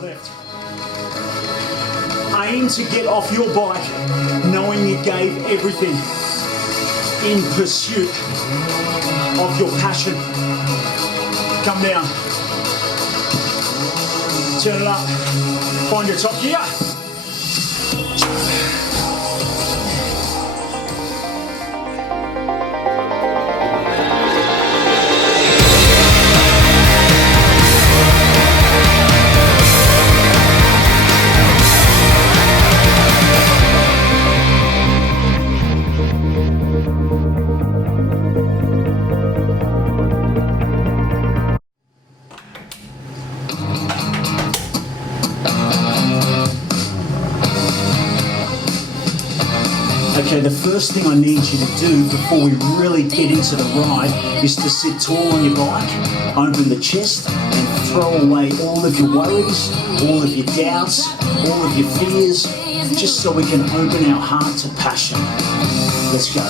lift. Aim to get off your bike knowing you gave everything in pursuit of your passion. Come down. Turn it up. Find your top gear. Okay, the first thing I need you to do before we really get into the ride is to sit tall on your bike, open the chest and throw away all of your worries, all of your doubts, all of your fears, just so we can open our heart to passion. Let's go.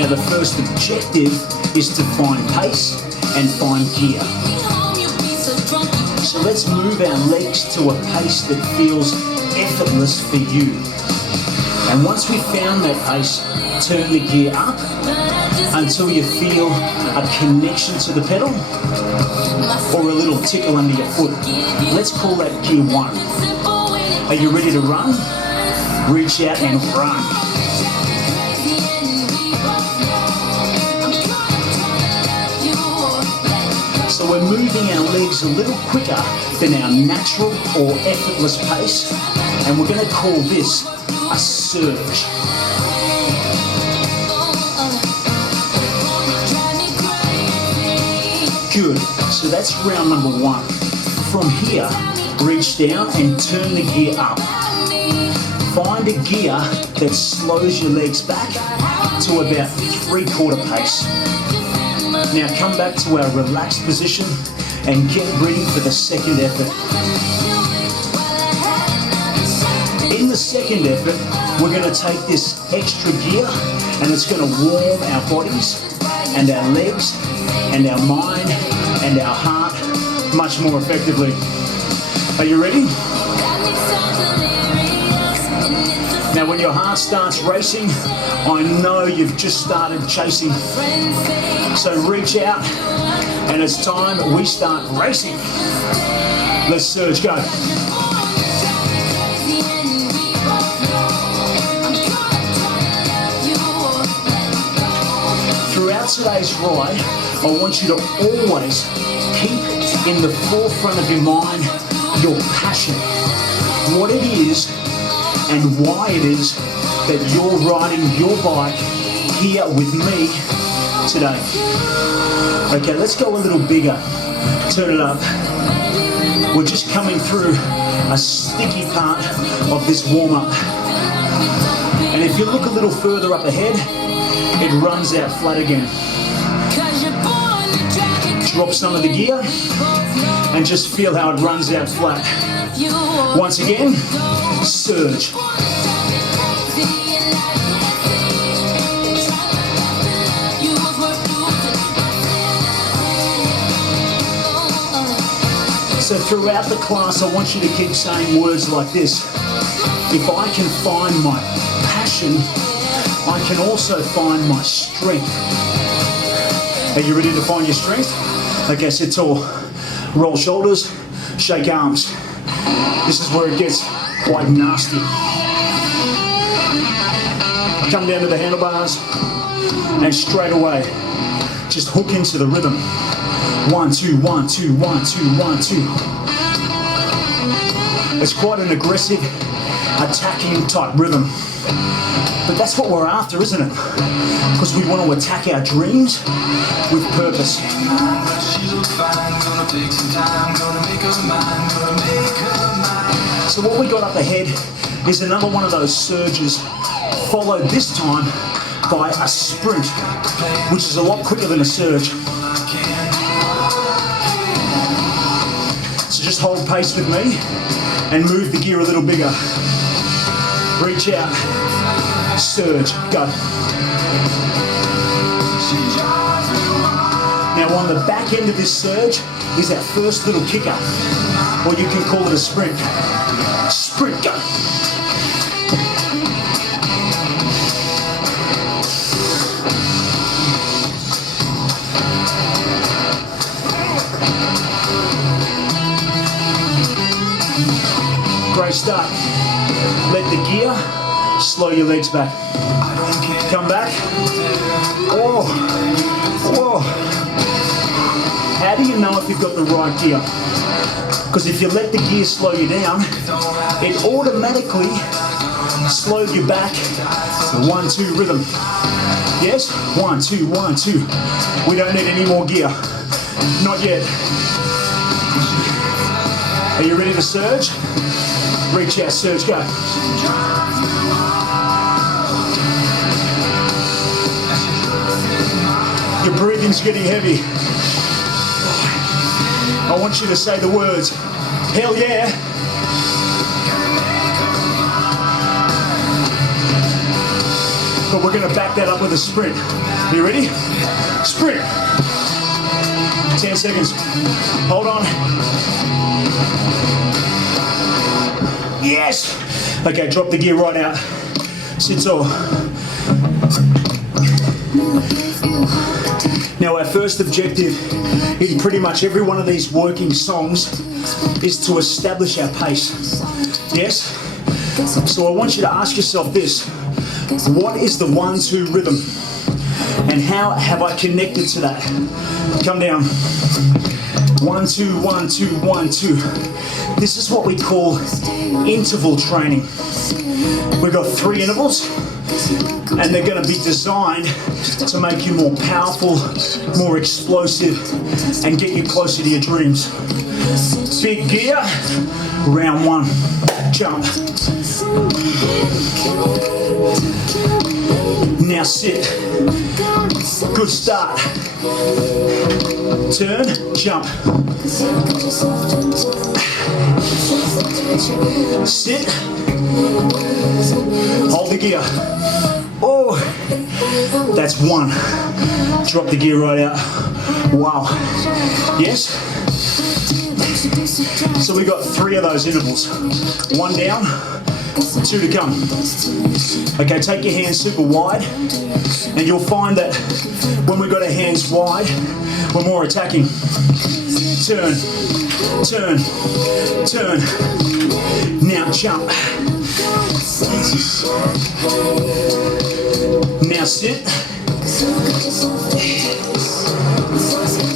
Now the first objective is to find pace and find gear. So let's move our legs to a pace that feels effortless for you. And once we've found that pace, turn the gear up until you feel a connection to the pedal or a little tickle under your foot. Let's call that gear 1. Are you ready to run? Reach out and run. So we're moving our legs a little quicker than our natural or effortless pace, and we're going to call this a surge. Good, so that's round number 1. From here, reach down and turn the gear up. Find a gear that slows your legs back to about 3/4 pace. Now come back to our relaxed position and get ready for the second effort. In the second effort, we're going to take this extra gear and it's going to warm our bodies and our legs and our mind and our heart much more effectively. Are you ready? Now when your heart starts racing, I know you've just started chasing. So reach out and it's time we start racing. Let's surge, go. Throughout today's ride, I want you to always keep in the forefront of your mind your passion, what it is and why it is that you're riding your bike here with me today. Okay, let's go a little bigger. Turn it up. We're just coming through a sticky part of this warm-up. And if you look a little further up ahead, it runs out flat again. Drop some of the gear and just feel how it runs out flat. Once again, surge. So throughout the class, I want you to keep saying words like this. If I can find my passion, I can also find my strength. Are you ready to find your strength? Okay, sit tall. Roll shoulders, shake arms. This is where it gets quite nasty. Come down to the handlebars and straight away, just hook into the rhythm. 1, 2, 1, 2, 1, 2, 1, 2. It's quite an aggressive, attacking type rhythm. But that's what we're after, isn't it? Because we want to attack our dreams with purpose. So what we got up ahead is another one of those surges, followed this time by a sprint, which is a lot quicker than a surge. So just hold pace with me and move the gear a little bigger. Reach out, surge, go. Now Now on the back end of this surge is that first little kicker, or you can call it a sprint. Sprint, go. Great start. Let the gear slow your legs back. Come back. Whoa. Whoa. How do you know if you've got the right gear? Because if you let the gear slow you down, it automatically slows you back to 1-2 rhythm. Yes? 1, 2, 1, 2. We don't need any more gear. Not yet. Are you ready to surge? Reach out, surge, go. Your breathing's getting heavy. I want you to say the words, hell yeah. But we're gonna back that up with a sprint. You ready? Sprint. 10 seconds. Hold on. Yes! Okay, drop the gear right out. Sit tall. Now our first objective in pretty much every one of these working songs is to establish our pace. Yes? So I want you to ask yourself this. What is the 1-2 rhythm? And how have I connected to that? Come down. 1, 2, 1, 2, 1, 2. This is what we call interval training. We've got 3 intervals, and they're going to be designed to make you more powerful, more explosive, and get you closer to your dreams. Big gear, round 1, jump. Now sit. Good start. Turn, jump. Sit. Hold the gear. Oh, that's 1. Drop the gear right out. Wow. Yes? So we got 3 of those intervals. 1 down, 2 to come. Okay, take your hands super wide, and you'll find that when we've got our hands wide, we're more attacking. Turn, turn, turn. Now jump. Now sit.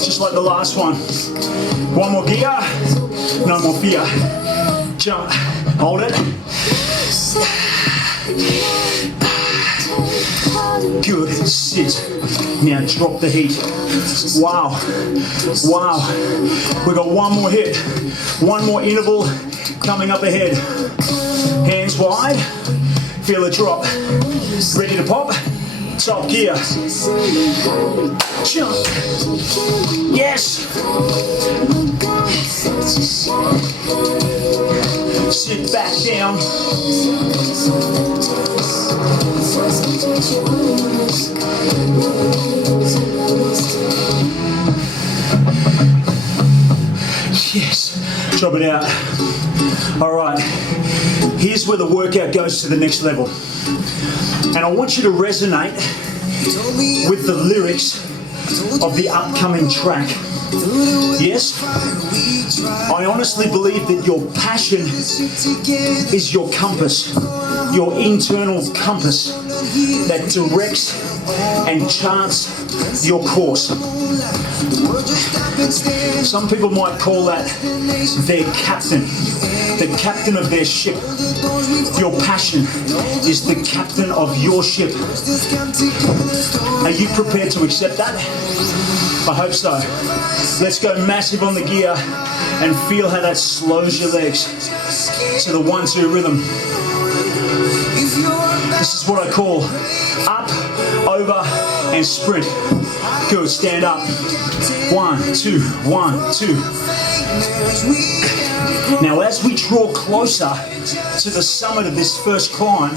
Just like the last one. 1 more gear, no more fear. Jump, hold it. Good, sit. Now drop the heat. Wow, wow. We've got 1 more hit. 1 more interval coming up ahead. Hands wide, feel it drop. Ready to pop? Top gear. Jump. Yes. Sit back down. Yes. Drop it out. All right. Here's where the workout goes to the next level. And I want you to resonate with the lyrics of the upcoming track. Yes? I honestly believe that your passion is your compass, your internal compass that directs and charts your course. Some people might call that their captain, the captain of their ship. Your passion is the captain of your ship. Are you prepared to accept that? I hope so. Let's go massive on the gear and feel how that slows your legs to the 1-2 rhythm. This is what I call up, over, and sprint. Good, stand up. 1, 2, 1, 2. Now as we draw closer to the summit of this first climb,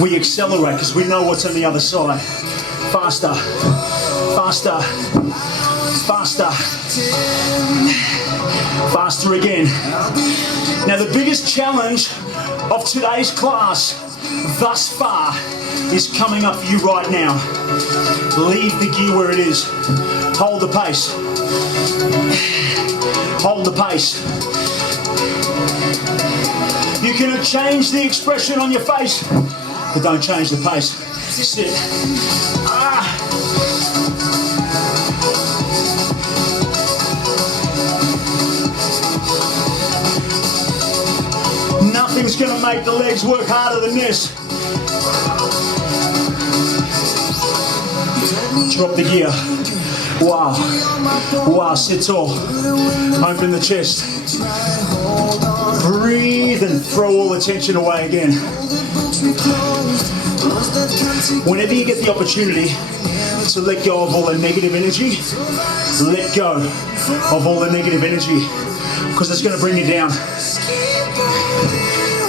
we accelerate because we know what's on the other side. Faster, faster, Faster. Faster again. Now the biggest challenge of today's class thus far is coming up for you right now. Leave the gear where it is. Hold the pace. Hold the pace. You can change the expression on your face, but don't change the pace. Sit. Nothing's going to make the legs work harder than this. Drop the gear. Wow. Wow, sit tall. Open the chest. Breathe and throw all the tension away again. Whenever you get the opportunity to let go of all the negative energy, let go of all the negative energy, because it's going to bring you down.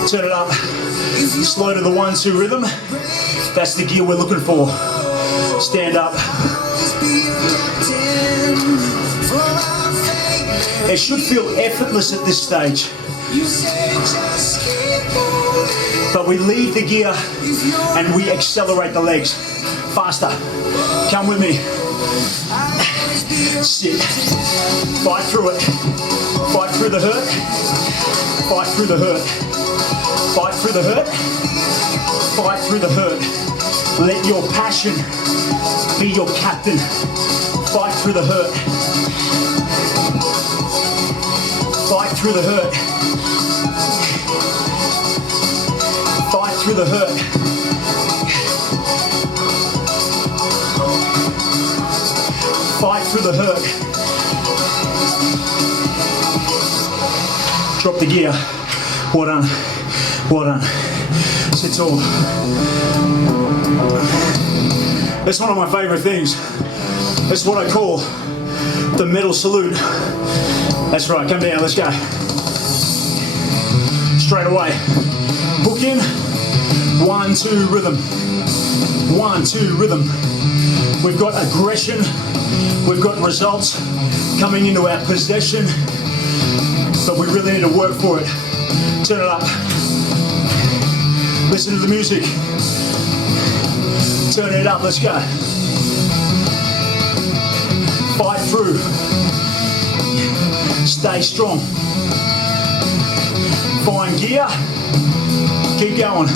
Turn it up. Slow to the 1-2 rhythm. That's the gear we're looking for. Stand up. It should feel effortless at this stage. But we leave the gear and we accelerate the legs. Faster. Come with me. Sit. Fight through it. Fight through the hurt. Fight through the hurt. Fight through the hurt. Fight through the hurt. Let your passion be your captain. Fight through the hurt. Fight through the hurt. Fight through the hurt. Fight through the hurt. Drop the gear. Well done. Well done. Sit tall. That's one of my favorite things. That's what I call the medal salute. That's right, come down, let's go. Straight away. Hook in. 1-2 rhythm. 1-2 rhythm. We've got aggression. We've got results coming into our possession. But we really need to work for it. Turn it up. Listen to the music. Turn it up, let's go. Fight through. Stay strong. Find gear. Keep going.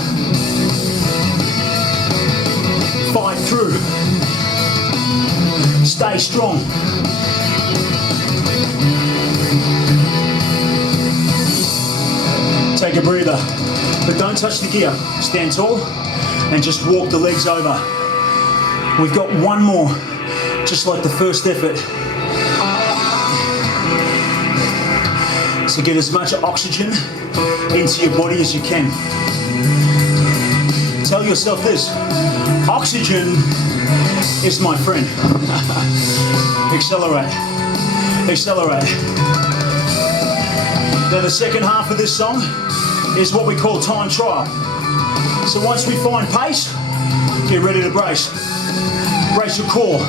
Fight through. Stay strong. Take a breather, but don't touch the gear. Stand tall and just walk the legs over. We've got one more, just like the first effort. So get as much oxygen into your body as you can. Tell yourself this: oxygen is my friend. Accelerate. Accelerate. Now the second half of this song is what we call time trial. So once we find pace, get ready to brace. Brace your core.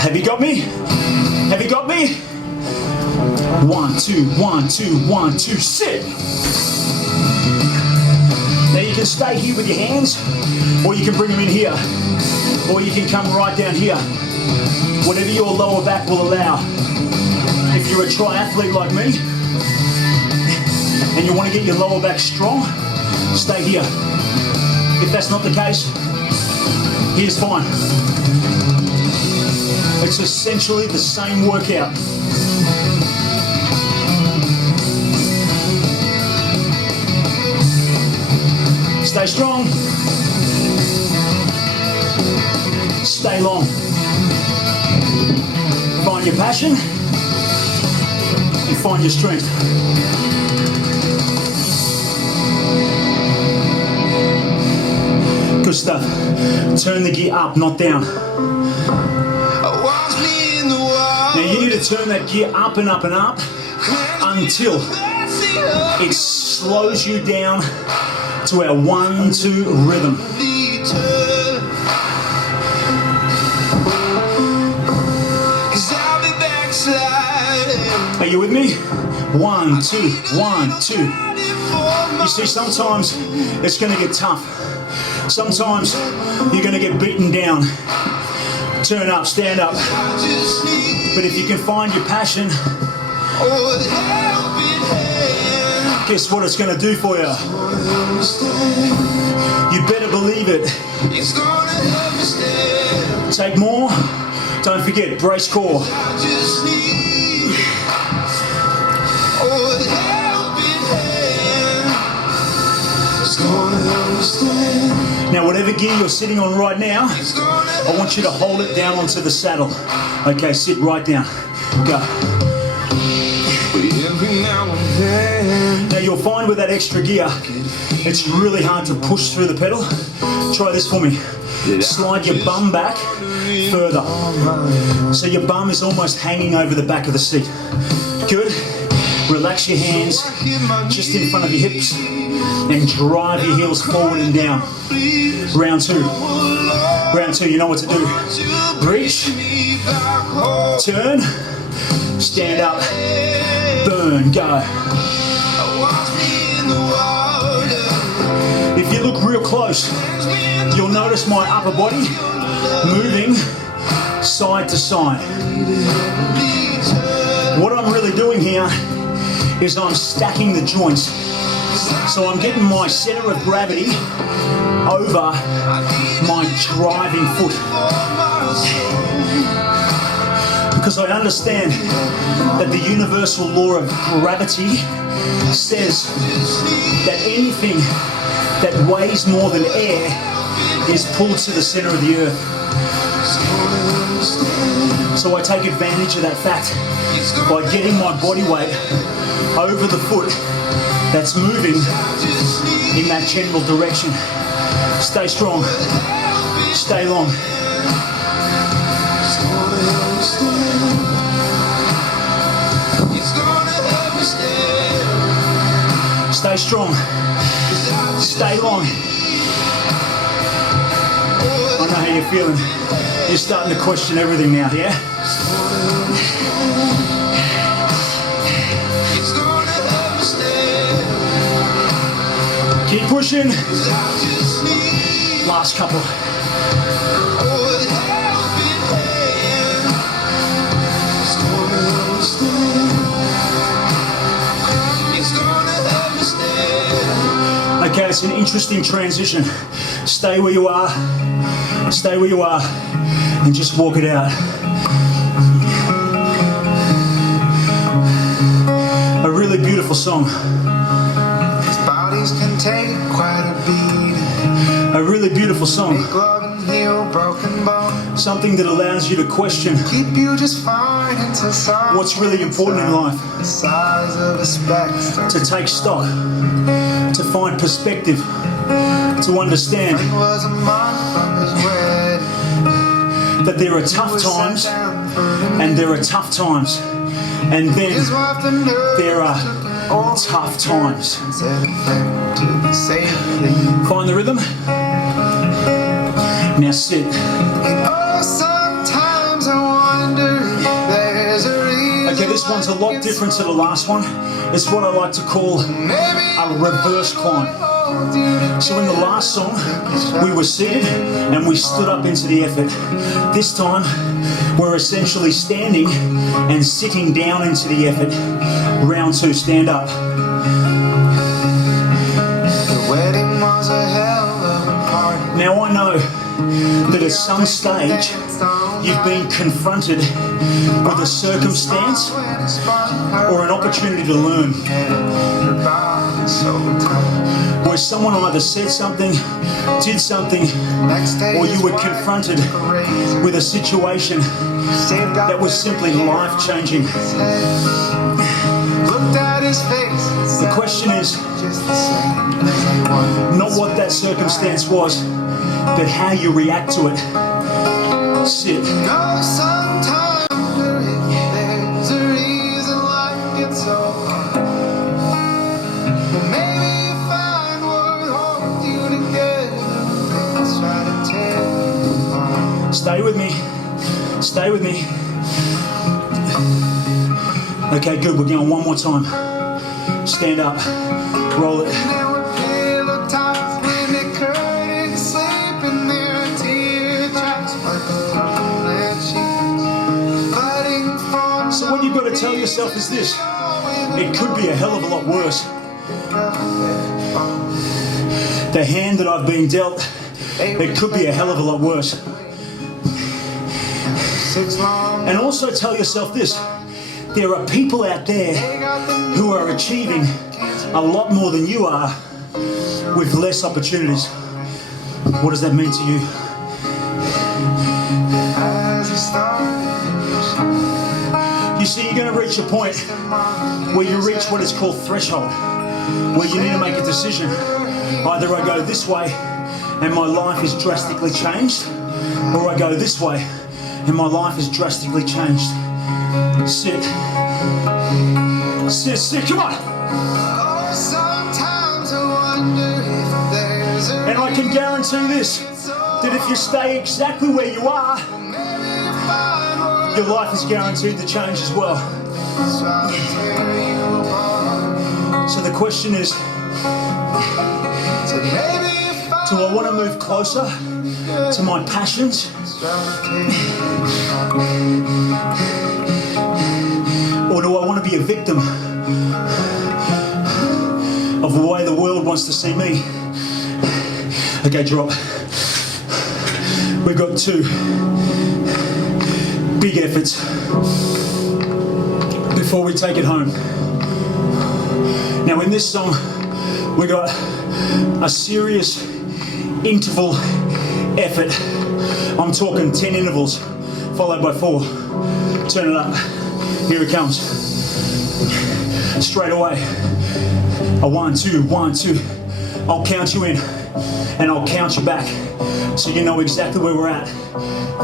Have you got me? Have you got me? 1, 2, 1, 2, 1, 2, sit. Now you can stay here with your hands, or you can bring them in here, or you can come right down here. Whatever your lower back will allow. If you're a triathlete like me, and you want to get your lower back strong, stay here. If that's not the case, here's fine. It's essentially the same workout. Stay strong. Stay long. Find your passion and find your strength. Good stuff. Turn the gear up, not down. Now you need to turn that gear up and up and up until it slows you down to our 1-2 rhythm. 1, 2, 1, 2. You see, sometimes it's going to get tough. Sometimes you're going to get beaten down. Turn up, stand up. But if you can find your passion, guess what it's going to do for you? You better believe it. Take more. Don't forget, brace core. Now, whatever gear you're sitting on right now, I want you to hold it down onto the saddle. Okay, sit right down. Go. Now, you'll find with that extra gear, it's really hard to push through the pedal. Try this for me. Slide your bum back further. So your bum is almost hanging over the back of the seat. Good. Relax your hands just in front of your hips and drive your heels forward and down. Round two. Round two, you know what to do. Reach, turn, stand up, burn, go. If you look real close, you'll notice my upper body moving side to side. What I'm really doing here is I'm stacking the joints. So I'm getting my center of gravity over my driving foot. Because I understand that the universal law of gravity says that anything that weighs more than air is pulled to the center of the earth. So I take advantage of that fact by getting my body weight over the foot that's moving in that general direction. Stay strong. Stay long. Stay strong. Stay long. I know how you're feeling. You're starting to question everything now, yeah? Keep pushing. Last couple. Okay, it's an interesting transition. Stay where you are. Stay where you are. And just walk it out. A really beautiful song. Can take quite a beat. A really beautiful song. Make love and heal broken bones. Something that allows you to question Keep you just fine until something what's really important in life. The size of a speck. To take stock. To find perspective. To understand Was a month from his wedding. that there are tough times and there are tough times. And then His wife the nurse there are tough times. said to the safely. Find the rhythm. Now sit. Oh, sometimes I wonder if there's a reason. Okay, this one's a lot different to the last one. It's what I like to call a reverse climb. So in the last song, we were seated and we stood up into the effort. This time, we're essentially standing and sitting down into the effort. Round two, stand up. The wedding was a hell of a party. Now I know that at some stage, you've been confronted with a circumstance or an opportunity to learn, where someone either said something, did something, or you were confronted with a situation that was simply life-changing. The question is not what that circumstance was, but how you react to it. Sit. Stay with me. Stay with me. Okay, good. We're going one more time. Stand up. Roll it. There were pillow talks when they couldn't sleep, and there were tear tracks where the lonely sheets fighting for. So what you've got to tell yourself is this: it could be a hell of a lot worse. The hand that I've been dealt, it could be a hell of a lot worse. And also tell yourself this: there are people out there who are achieving a lot more than you are with less opportunities. What does that mean to you? You see, you're going to reach a point where you reach what is called threshold, where you need to make a decision. Either I go this way and my life is drastically changed, or I go this way and my life is drastically changed. Sit. Sit, sit, come on. And I can guarantee this, that if you stay exactly where you are, your life is guaranteed to change as well. So the question is, do I want to move closer to my passions? Or do I want to be a victim of the way the world wants to see me? Okay, drop. We've got two big efforts before we take it home. Now in this song, we got a serious interval effort. I'm talking 10 intervals followed by 4. Turn it up. Here it comes. Straight away. A 1, 2, 1, 2. I'll count you in and I'll count you back so you know exactly where we're at.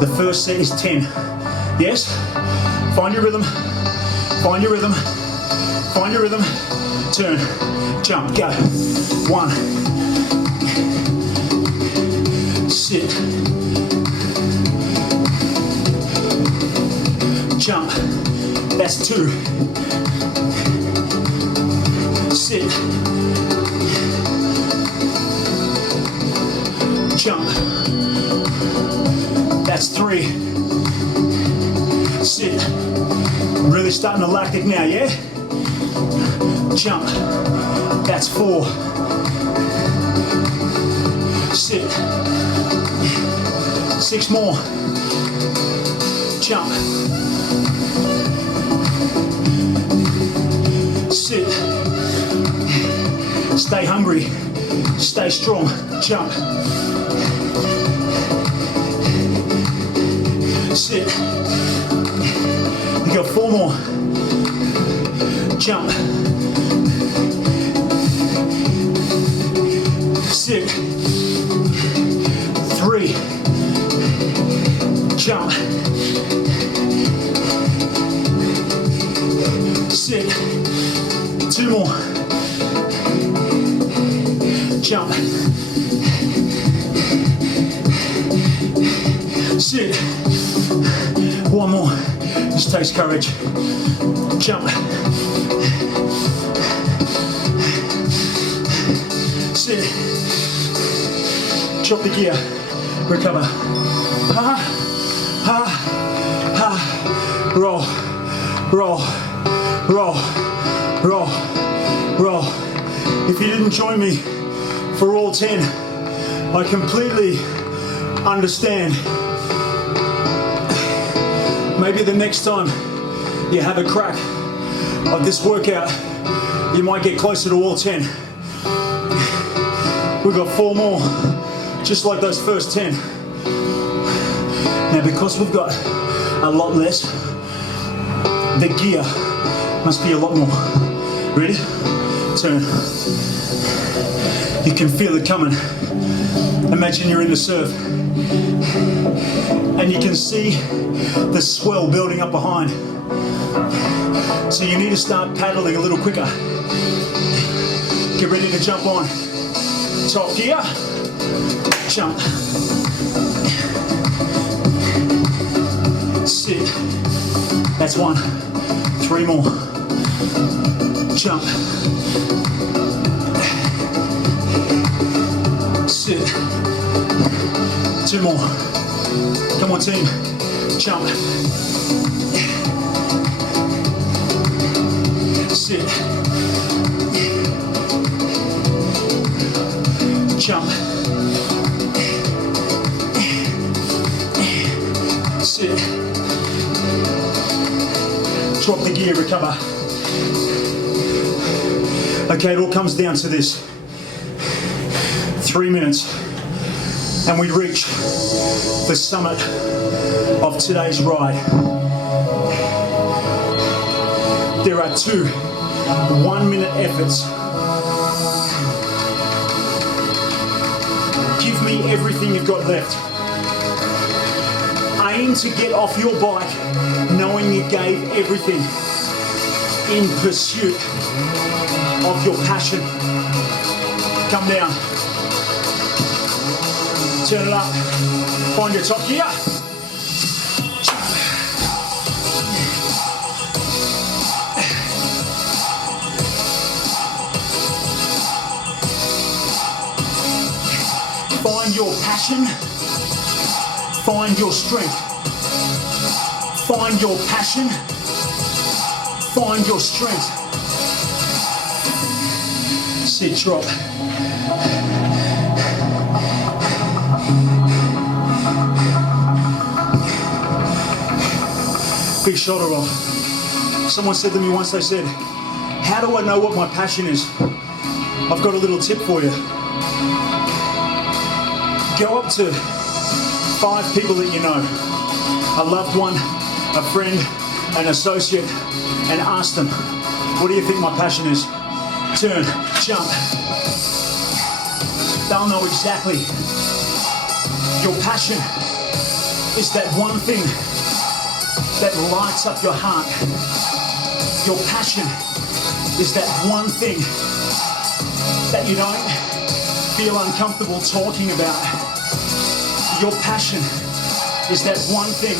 The first set is 10. Yes? Find your rhythm. Find your rhythm. Find your rhythm. Turn. Jump. Go. 1. Sit. Jump. That's 2. Sit. Jump. That's 3. Sit. Really starting to lactic now, yeah? Jump. That's 4. Sit. 6 more. Jump. Sit. Stay hungry. Stay strong. Jump. Sit. You got 4 more. Jump. Sit. 3. Jump. Sit. 2 more. Jump. Sit. 1 more. This takes courage. Jump. Sit. Chop the gear. Recover. Ha. Ha. Ha. Roll. Roll. Roll. Roll. Roll. If you didn't join me for all 10, I completely understand. Maybe the next time you have a crack of this workout, you might get closer to all 10. We've got 4 more, just like those first 10. Now because we've got a lot less, the gear must be a lot more. Ready? Turn. You can feel it coming. Imagine you're in the surf and you can see the swell building up behind. So you need to start paddling a little quicker. Get ready to jump on. Top gear. Jump. Sit. That's 1. 3 more. jump, sit, 2 more, come on team, jump, sit, jump, sit, drop the gear, recover. Okay, it all comes down to this. 3 minutes and we reach the summit of today's ride. There are 2 1-minute efforts. Give me everything you've got left. Aim to get off your bike knowing you gave everything in pursuit of your passion. Come down. Turn it up. Find your top gear. Find your passion. Find your strength. Find your passion. Find your strength. Sit, drop. Big shoulder roll. Someone said to me once, they said, how do I know what my passion is? I've got a little tip for you. Go up to 5 people that you know, a loved one, a friend, an associate, and ask them, what do you think my passion is? Turn, jump. They'll know exactly. Your passion is that one thing that lights up your heart. Your passion is that one thing that you don't feel uncomfortable talking about. Your passion is that one thing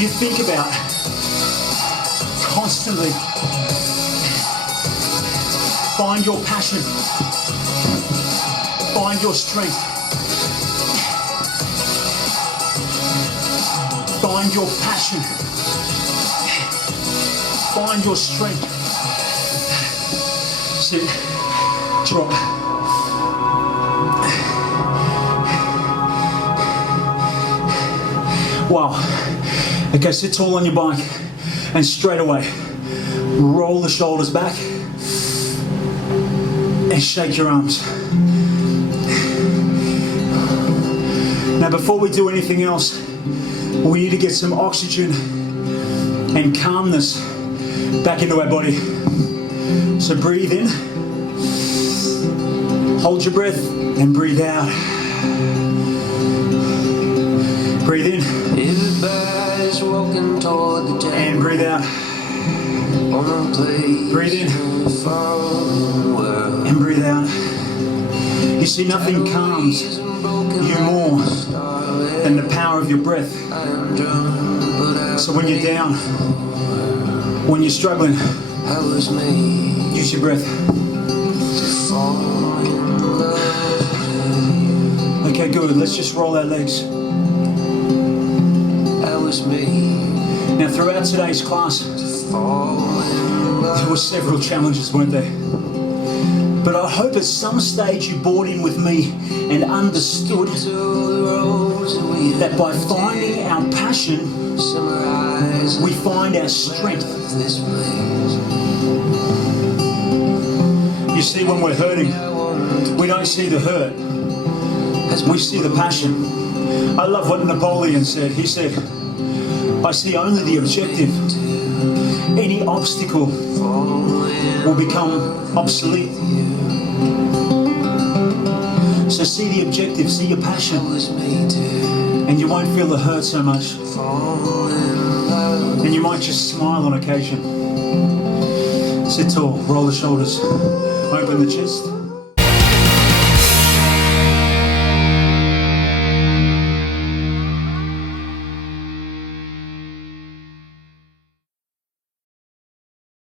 you think about constantly. Find your passion. Find your strength. Find your passion. Find your strength. Sit. Drop. Wow. Okay, sit tall on your bike and straight away roll the shoulders back and shake your arms. Now before we do anything else, we need to get some oxygen and calmness back into our body. So breathe in, hold your breath and breathe out. Breathe in. Everybody's walking toward the town. And breathe out. Breathe in. And breathe out. You see, nothing calms you more than the power of your breath. So when you're down, when you're struggling, use your breath. Okay, good. Let's just roll our legs. Now throughout today's class, there were several challenges, weren't there? But I hope at some stage you bought in with me and understood that by finding our passion, we find our strength. You see, when we're hurting, we don't see the hurt, we see the passion. I love what Napoleon said. He said, I see only the objective. Any obstacle will become obsolete. So see the objective, see your passion, and you won't feel the hurt so much. And you might just smile on occasion. Sit tall, roll the shoulders, open the chest.